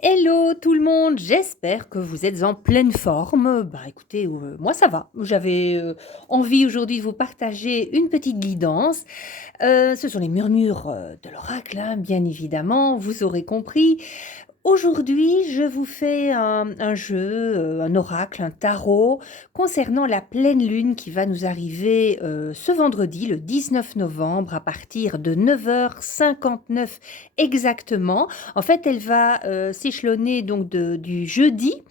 Hello tout le monde, j'espère que vous êtes en pleine forme. Bah écoutez, moi ça va. J'avais envie aujourd'hui de vous partager une petite guidance. Ce sont les murmures de l'oracle, hein, bien évidemment, vous aurez compris. Aujourd'hui, je vous fais un jeu, un oracle, un tarot concernant la pleine lune qui va nous arriver ce vendredi, le 19 novembre, à partir de 9h59 exactement. En fait, elle va s'échelonner donc du jeudi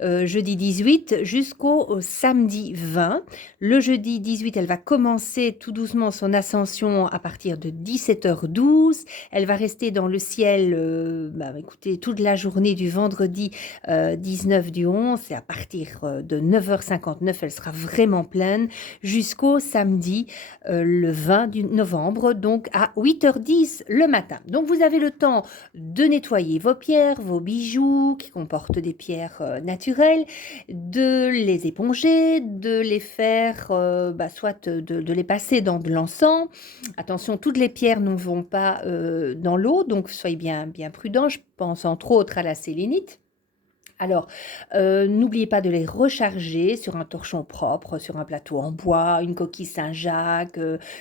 18 jusqu'au samedi 20. Le jeudi 18, elle va commencer tout doucement son ascension à partir de 17h12. Elle va rester dans le ciel, écoutez, toute la journée du vendredi 19 du 11 et à partir de 9h59, elle sera vraiment pleine jusqu'au samedi le 20 novembre, donc à 8h10 le matin. Donc vous avez le temps de nettoyer vos pierres, vos bijoux qui comportent des pierres naturelles, de les éponger, de les faire, soit de les passer dans de l'encens. Attention, toutes les pierres ne vont pas dans l'eau, donc soyez bien prudents. Je pense entre autres à la sélénite. Alors, n'oubliez pas de les recharger sur un torchon propre, sur un plateau en bois, une coquille Saint-Jacques,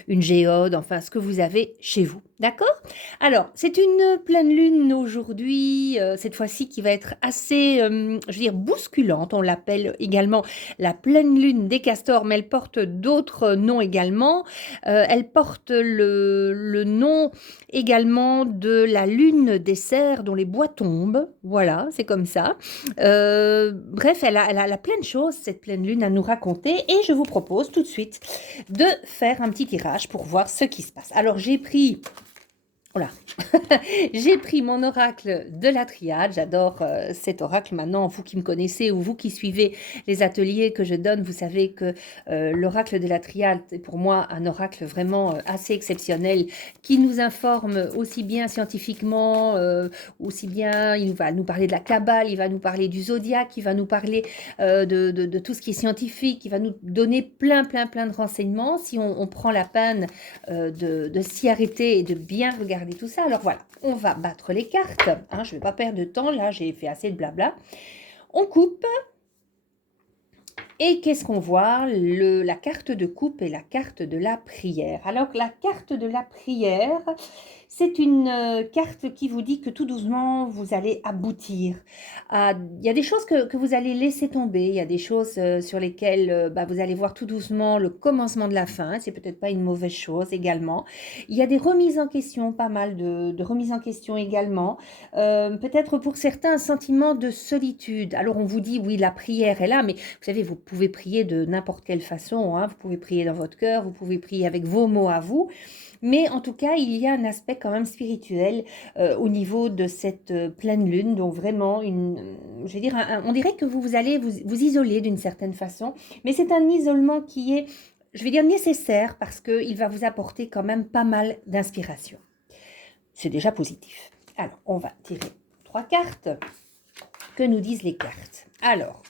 une géode, enfin ce que vous avez chez vous. D'accord? Alors, c'est une pleine lune aujourd'hui, cette fois-ci qui va être assez, je veux dire, bousculante. On l'appelle également la pleine lune des castors, mais elle porte d'autres noms également. Elle porte le nom également de la lune des cerfs dont les bois tombent. Voilà, c'est comme ça. Bref, elle a plein de choses, cette pleine lune, à nous raconter. Et je vous propose tout de suite de faire un petit tirage pour voir ce qui se passe. Alors, j'ai pris... Voilà. J'ai pris mon oracle de la triade. J'adore cet oracle. Maintenant, vous qui me connaissez ou vous qui suivez les ateliers que je donne, vous savez que l'oracle de la triade est pour moi un oracle vraiment assez exceptionnel qui nous informe aussi bien scientifiquement, aussi bien il va nous parler de la Kabbale, il va nous parler du zodiaque, il va nous parler de tout ce qui est scientifique, il va nous donner plein de renseignements si on prend la peine de s'y arrêter et de bien regarder tout ça. Alors voilà, on va battre les cartes. Hein, je ne vais pas perdre de temps. Là, j'ai fait assez de blabla. On coupe. Et qu'est-ce qu'on voit? La carte de coupe et la carte de la prière. Alors, la carte de la prière, c'est une carte qui vous dit que tout doucement, vous allez aboutir. Il y a des choses que vous allez laisser tomber. Il y a des choses sur lesquelles vous allez voir tout doucement le commencement de la fin. C'est peut-être pas une mauvaise chose également. Il y a des remises en question, pas mal de remises en question également. Peut-être pour certains, un sentiment de solitude. Alors, on vous dit, oui, la prière est là, mais vous savez, vous pouvez prier de n'importe quelle façon. Hein. Vous pouvez prier dans votre cœur, vous pouvez prier avec vos mots à vous. Mais en tout cas, il y a un aspect quand même spirituel au niveau de cette pleine lune. Donc vraiment, je vais dire, on dirait que vous allez vous isoler d'une certaine façon. Mais c'est un isolement qui est, je vais dire, nécessaire parce qu'il va vous apporter quand même pas mal d'inspiration. C'est déjà positif. Alors, on va tirer 3 cartes. Que nous disent les cartes? Alors,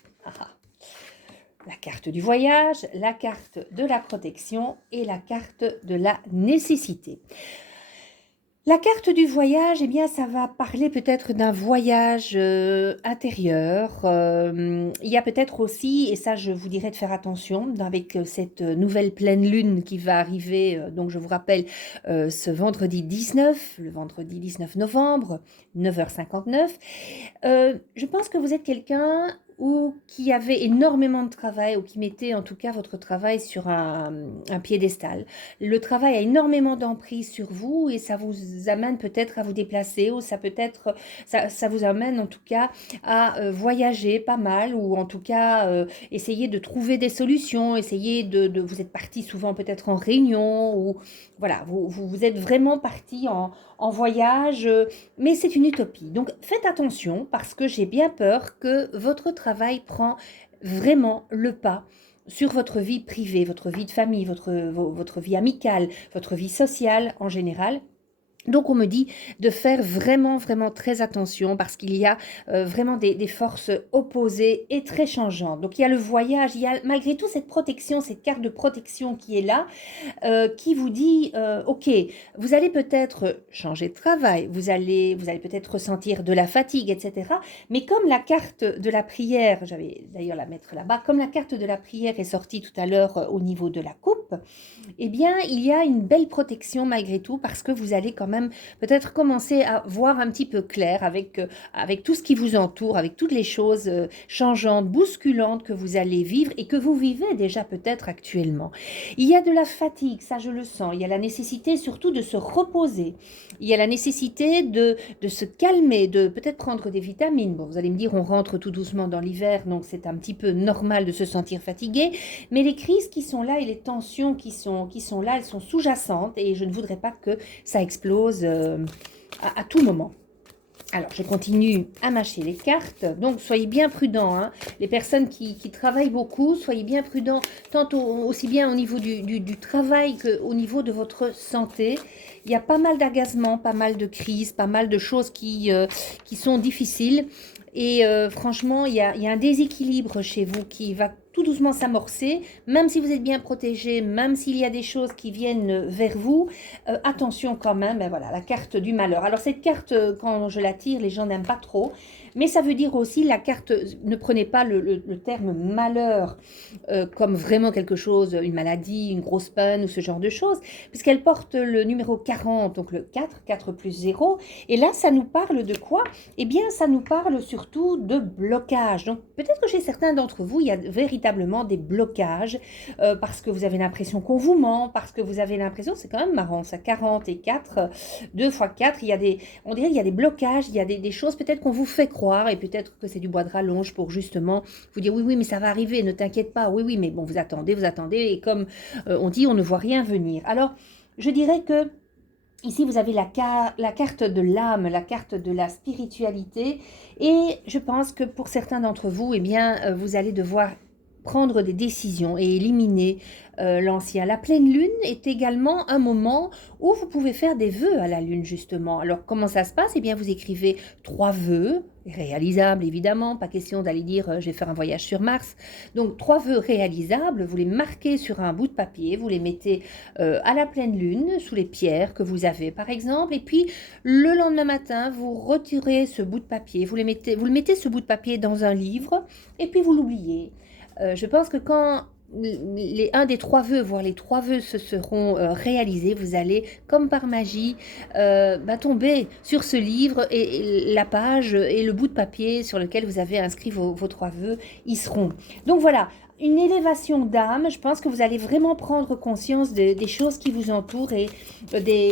la carte du voyage, la carte de la protection et la carte de la nécessité. La carte du voyage, eh bien, ça va parler peut-être d'un voyage intérieur. Il y a peut-être aussi, et ça je vous dirais de faire attention, avec cette nouvelle pleine lune qui va arriver, donc je vous rappelle, ce vendredi 19, le vendredi 19 novembre, 9h59. Je pense que vous êtes quelqu'un ou qui avait énormément de travail ou qui mettait en tout cas votre travail sur un piédestal. Le travail a énormément d'emprise sur vous et ça vous amène peut-être à vous déplacer ou ça vous amène en tout cas à voyager pas mal ou en tout cas essayer de trouver des solutions, vous êtes parti souvent peut-être en réunion ou voilà, vous êtes vraiment parti en voyage, mais c'est une utopie. Donc faites attention parce que j'ai bien peur que votre travail prend vraiment le pas sur votre vie privée, votre vie de famille, votre vie amicale, votre vie sociale en général. Donc on me dit de faire vraiment, vraiment très attention parce qu'il y a vraiment des forces opposées et très changeantes. Donc il y a le voyage, il y a malgré tout cette protection, cette carte de protection qui est là, qui vous dit, OK, vous allez peut-être changer de travail, vous allez peut-être ressentir de la fatigue, etc. Mais comme la carte de la prière, j'avais d'ailleurs la mettre là-bas, comme la carte de la prière est sortie tout à l'heure au niveau de la coupe, eh bien, il y a une belle protection malgré tout parce que vous allez quand même peut-être commencer à voir un petit peu clair avec tout ce qui vous entoure, avec toutes les choses changeantes, bousculantes que vous allez vivre et que vous vivez déjà peut-être actuellement. Il y a de la fatigue, ça je le sens. Il y a la nécessité surtout de se reposer. Il y a la nécessité de se calmer, de peut-être prendre des vitamines. Bon, vous allez me dire, on rentre tout doucement dans l'hiver, donc c'est un petit peu normal de se sentir fatigué. Mais les crises qui sont là et les tensions qui sont là, elles sont sous-jacentes et je ne voudrais pas que ça explose à tout moment. Alors, je continue à mâcher les cartes. Donc, soyez bien prudents, hein. Les personnes qui travaillent beaucoup, soyez bien prudents, tant aussi bien au niveau du travail qu'au niveau de votre santé. Il y a pas mal d'agacements, pas mal de crises, pas mal de choses qui sont difficiles. Et franchement, il y a un déséquilibre chez vous qui va tout doucement s'amorcer, même si vous êtes bien protégé, même s'il y a des choses qui viennent vers vous, attention quand même, ben voilà, la carte du malheur. Alors cette carte, quand je la tire, les gens n'aiment pas trop, mais ça veut dire aussi, la carte, ne prenez pas le terme malheur comme vraiment quelque chose, une maladie, une grosse peine ou ce genre de choses, puisqu'elle porte le numéro 40, donc le 4, 4 plus 0, et là ça nous parle de quoi? Eh bien ça nous parle surtout de blocage. Donc peut-être que chez certains d'entre vous, il y a véritablement des blocages parce que vous avez l'impression qu'on vous ment, parce que vous avez l'impression, c'est quand même marrant, ça 40 et 4, 2 fois 4, il y a on dirait qu'il y a des blocages, il y a des choses peut-être qu'on vous fait croire et peut-être que c'est du bois de rallonge pour justement vous dire oui, oui, mais ça va arriver, ne t'inquiète pas, oui, oui, mais bon, vous attendez, et comme on dit, on ne voit rien venir. Alors, je dirais que ici, vous avez la carte de l'âme, la carte de la spiritualité et je pense que pour certains d'entre vous, eh bien, vous allez devoir prendre des décisions et éliminer l'ancien. La pleine lune est également un moment où vous pouvez faire des vœux à la lune, justement. Alors, comment ça se passe? Eh bien, vous écrivez 3 vœux, réalisables évidemment, pas question d'aller dire je vais faire un voyage sur Mars. Donc, 3 vœux réalisables, vous les marquez sur un bout de papier, vous les mettez à la pleine lune, sous les pierres que vous avez par exemple, et puis le lendemain matin, vous retirez ce bout de papier, vous le mettez ce bout de papier dans un livre, et puis vous l'oubliez. Je pense que quand un des 3 vœux, voire les 3 vœux se seront réalisés, vous allez, comme par magie, tomber sur ce livre et la page et le bout de papier sur lequel vous avez inscrit vos 3 vœux y seront. Donc voilà, une élévation d'âme, je pense que vous allez vraiment prendre conscience des choses qui vous entourent et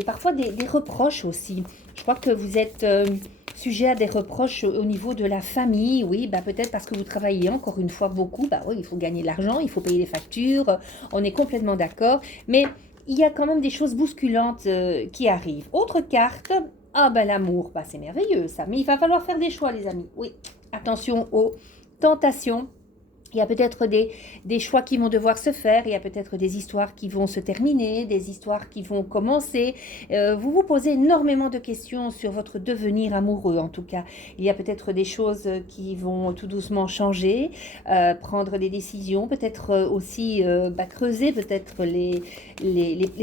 parfois des reproches aussi. Je crois que vous êtes sujet à des reproches au niveau de la famille, oui, peut-être parce que vous travaillez encore une fois beaucoup, oui, il faut gagner de l'argent, il faut payer les factures, on est complètement d'accord, mais il y a quand même des choses bousculantes qui arrivent. Autre carte, l'amour, c'est merveilleux ça, mais il va falloir faire des choix les amis, oui, attention aux tentations. Il y a peut-être des choix qui vont devoir se faire, il y a peut-être des histoires qui vont se terminer, des histoires qui vont commencer. Vous vous posez énormément de questions sur votre devenir amoureux, en tout cas. Il y a peut-être des choses qui vont tout doucement changer, prendre des décisions, peut-être aussi creuser peut-être les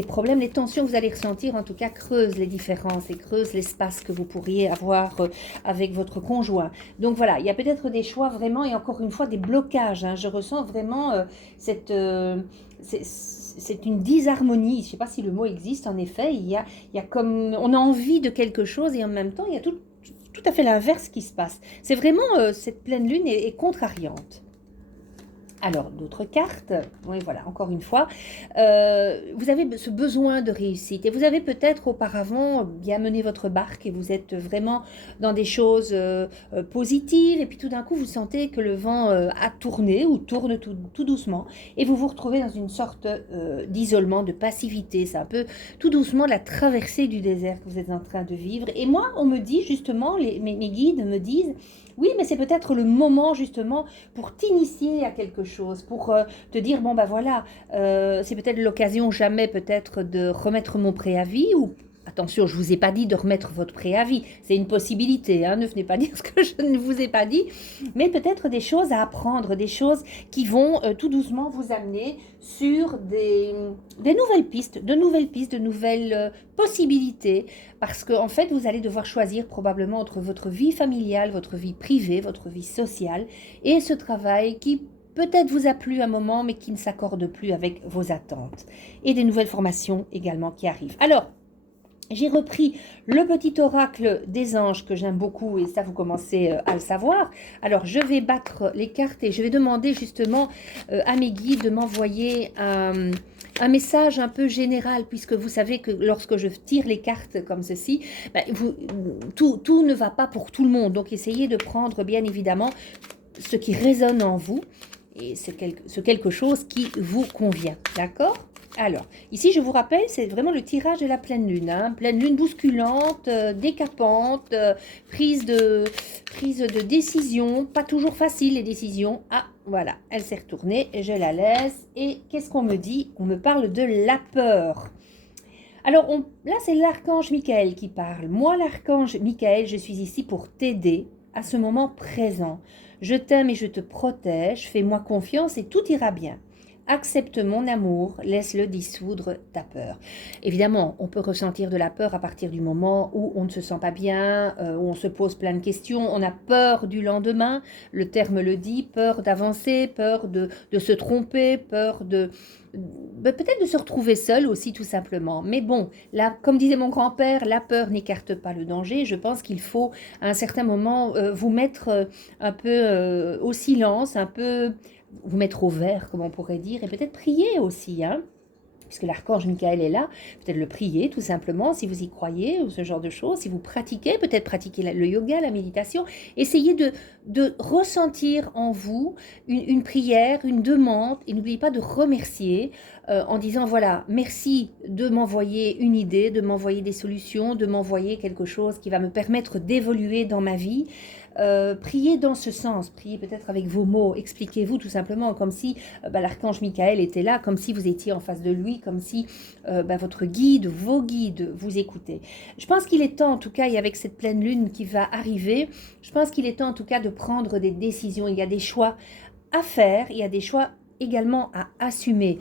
problèmes, les tensions que vous allez ressentir, en tout cas creuse les différences et creuse l'espace que vous pourriez avoir avec votre conjoint. Donc voilà, il y a peut-être des choix vraiment et encore une fois des blocages. Je ressens vraiment c'est une disharmonie. Je ne sais pas si le mot existe. En effet, il y a comme on a envie de quelque chose et en même temps, il y a tout à fait l'inverse qui se passe. C'est vraiment cette pleine lune est contrariante. Alors, d'autres cartes, oui, voilà, encore une fois, vous avez ce besoin de réussite et vous avez peut-être auparavant bien mené votre barque et vous êtes vraiment dans des choses positives et puis tout d'un coup, vous sentez que le vent a tourné ou tourne tout doucement et vous vous retrouvez dans une sorte d'isolement, de passivité. C'est un peu tout doucement la traversée du désert que vous êtes en train de vivre. Et moi, on me dit justement, mes guides me disent, oui, mais c'est peut-être le moment justement pour t'initier à quelque chose, pour te dire, voilà, c'est peut-être l'occasion jamais peut-être de remettre mon préavis ou Attention, je ne vous ai pas dit de remettre votre préavis, c'est une possibilité, hein, ne venez pas dire ce que je ne vous ai pas dit, mais peut-être des choses à apprendre, des choses qui vont tout doucement vous amener sur des nouvelles pistes, de nouvelles possibilités, parce qu'en fait, vous allez devoir choisir probablement entre votre vie familiale, votre vie privée, votre vie sociale, et ce travail qui peut-être vous a plu un moment, mais qui ne s'accorde plus avec vos attentes, et des nouvelles formations également qui arrivent. Alors, j'ai repris le petit oracle des anges que j'aime beaucoup et ça vous commencez à le savoir. Alors je vais battre les cartes et je vais demander justement à mes guides de m'envoyer un message un peu général, puisque vous savez que lorsque je tire les cartes comme ceci, tout ne va pas pour tout le monde. Donc essayez de prendre bien évidemment ce qui résonne en vous et c'est quelque chose qui vous convient. D'accord ? Alors, ici, je vous rappelle, c'est vraiment le tirage de la pleine lune. Hein. Pleine lune bousculante, décapante, prise de décision. Pas toujours facile, les décisions. Ah, voilà, elle s'est retournée, je la laisse. Et qu'est-ce qu'on me dit? On me parle de la peur. Alors, là, c'est l'archange Michael qui parle. Moi, l'archange Michael, je suis ici pour t'aider à ce moment présent. Je t'aime et je te protège. Fais-moi confiance et tout ira bien. Accepte mon amour, laisse-le dissoudre ta peur. Évidemment, on peut ressentir de la peur à partir du moment où on ne se sent pas bien, où on se pose plein de questions, on a peur du lendemain, le terme le dit, peur d'avancer, peur de se tromper, peur peut-être de se retrouver seul aussi tout simplement. Mais bon, là, comme disait mon grand-père, la peur n'écarte pas le danger. Je pense qu'il faut à un certain moment vous mettre un peu au silence, un peu vous mettre au vert, comme on pourrait dire, et peut-être prier aussi, hein, puisque l'archange Michael est là, peut-être le prier tout simplement, si vous y croyez, ou ce genre de choses, si vous pratiquez, peut-être pratiquer le yoga, la méditation, essayez de ressentir en vous une prière, une demande, et n'oubliez pas de remercier en disant, voilà, merci de m'envoyer une idée, de m'envoyer des solutions, de m'envoyer quelque chose qui va me permettre d'évoluer dans ma vie. Priez dans ce sens, priez peut-être avec vos mots, expliquez-vous tout simplement comme si l'archange Michael était là, comme si vous étiez en face de lui, comme si votre guide, vos guides vous écoutaient. Je pense qu'il est temps en tout cas, et avec cette pleine lune qui va arriver, je pense qu'il est temps en tout cas de prendre des décisions. Il y a des choix à faire, il y a des choix également à assumer.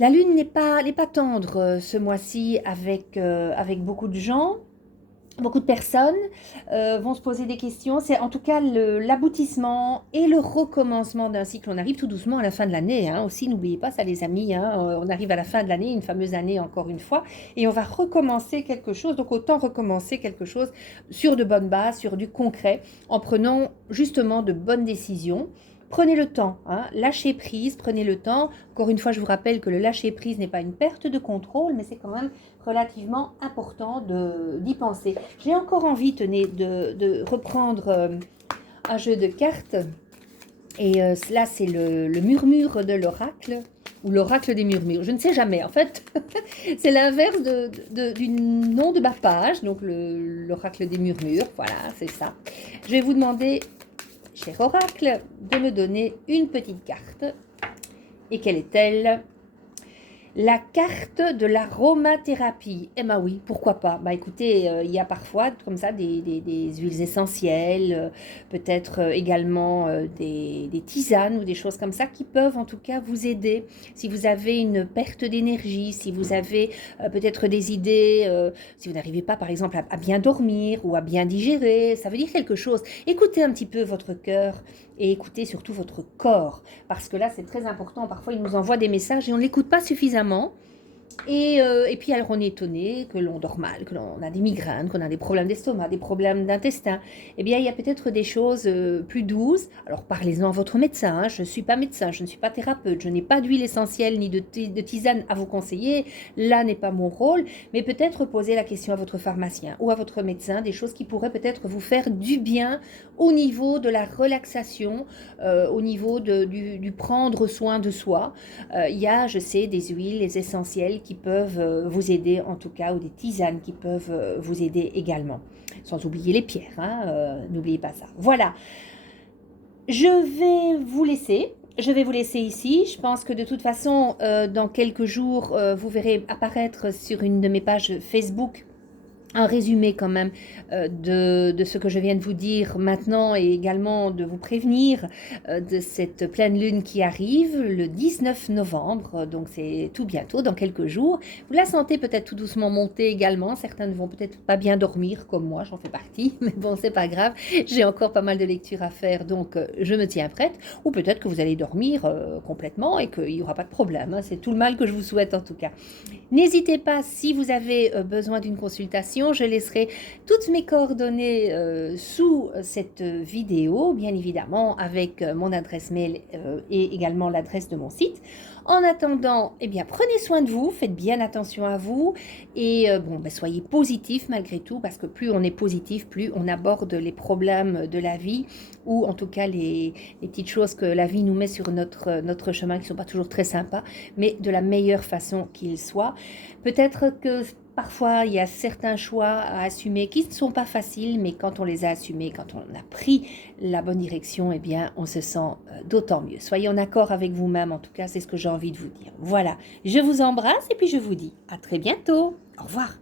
La lune n'est pas tendre ce mois-ci avec beaucoup de gens. Beaucoup de personnes vont se poser des questions. C'est en tout cas l'aboutissement et le recommencement d'un cycle. On arrive tout doucement à la fin de l'année. Hein. Aussi, n'oubliez pas ça, les amis. Hein. On arrive à la fin de l'année, une fameuse année encore une fois. Et on va recommencer quelque chose. Donc, autant recommencer quelque chose sur de bonnes bases, sur du concret, en prenant justement de bonnes décisions. Prenez le temps, hein, lâchez prise, prenez le temps. Encore une fois, je vous rappelle que le lâcher prise n'est pas une perte de contrôle, mais c'est quand même relativement important d'y penser. J'ai encore envie, tenez, de reprendre un jeu de cartes. Et là, c'est le murmure de l'oracle, ou l'oracle des murmures. Je ne sais jamais, en fait. C'est l'inverse du nom de ma page, donc l'oracle des murmures. Voilà, c'est ça. Je vais vous demander, cher oracle, de me donner une petite carte. Et quelle est-elle? La carte de l'aromathérapie. Eh bien oui, pourquoi pas. Bah écoutez, il y a parfois comme ça des huiles essentielles, peut-être également des tisanes ou des choses comme ça qui peuvent en tout cas vous aider. Si vous avez une perte d'énergie, si vous avez peut-être des idées, si vous n'arrivez pas par exemple à bien dormir ou à bien digérer, ça veut dire quelque chose. Écoutez un petit peu votre cœur et écoutez surtout votre corps, parce que là c'est très important. Parfois il nous envoie des messages et on ne l'écoute pas suffisamment. Et puis alors on est étonné que l'on dort mal, que l'on a des migraines, qu'on a des problèmes d'estomac, des problèmes d'intestin. Eh bien il y a peut-être des choses plus douces. Alors parlez-en à votre médecin, hein. Je ne suis pas médecin, je ne suis pas thérapeute, je n'ai pas d'huile essentielle ni de tisane à vous conseiller. Là n'est pas mon rôle, mais peut-être poser la question à votre pharmacien ou à votre médecin, des choses qui pourraient peut-être vous faire du bien au niveau de la relaxation, au niveau du prendre soin de soi. Il y a, je sais, des huiles essentielles qui peuvent vous aider en tout cas, ou des tisanes qui peuvent vous aider également. Sans oublier les pierres, hein, n'oubliez pas ça. Voilà, je vais vous laisser. Je vais vous laisser ici. Je pense que de toute façon, dans quelques jours, vous verrez apparaître sur une de mes pages Facebook un résumé quand même de ce que je viens de vous dire maintenant et également de vous prévenir de cette pleine lune qui arrive le 19 novembre, donc c'est tout bientôt, dans quelques jours. Vous la sentez peut-être tout doucement monter également, certains ne vont peut-être pas bien dormir comme moi, j'en fais partie, mais bon c'est pas grave, j'ai encore pas mal de lectures à faire, donc je me tiens prête, ou peut-être que vous allez dormir complètement et qu'il n'y aura pas de problème, hein. C'est tout le mal que je vous souhaite en tout cas. N'hésitez pas, si vous avez besoin d'une consultation, je laisserai toutes mes coordonnées sous cette vidéo, bien évidemment, avec mon adresse mail et également l'adresse de mon site. En attendant, eh bien, prenez soin de vous, faites bien attention à vous et bon, ben, soyez positif malgré tout, parce que plus on est positif, plus on aborde les problèmes de la vie ou en tout cas les petites choses que la vie nous met sur notre chemin qui ne sont pas toujours très sympas, mais de la meilleure façon qu'il soit. Peut-être que parfois, il y a certains choix à assumer qui ne sont pas faciles, mais quand on les a assumés, quand on a pris la bonne direction, eh bien, on se sent d'autant mieux. Soyez en accord avec vous-même, en tout cas, c'est ce que j'ai envie de vous dire. Voilà, je vous embrasse et puis je vous dis à très bientôt. Au revoir.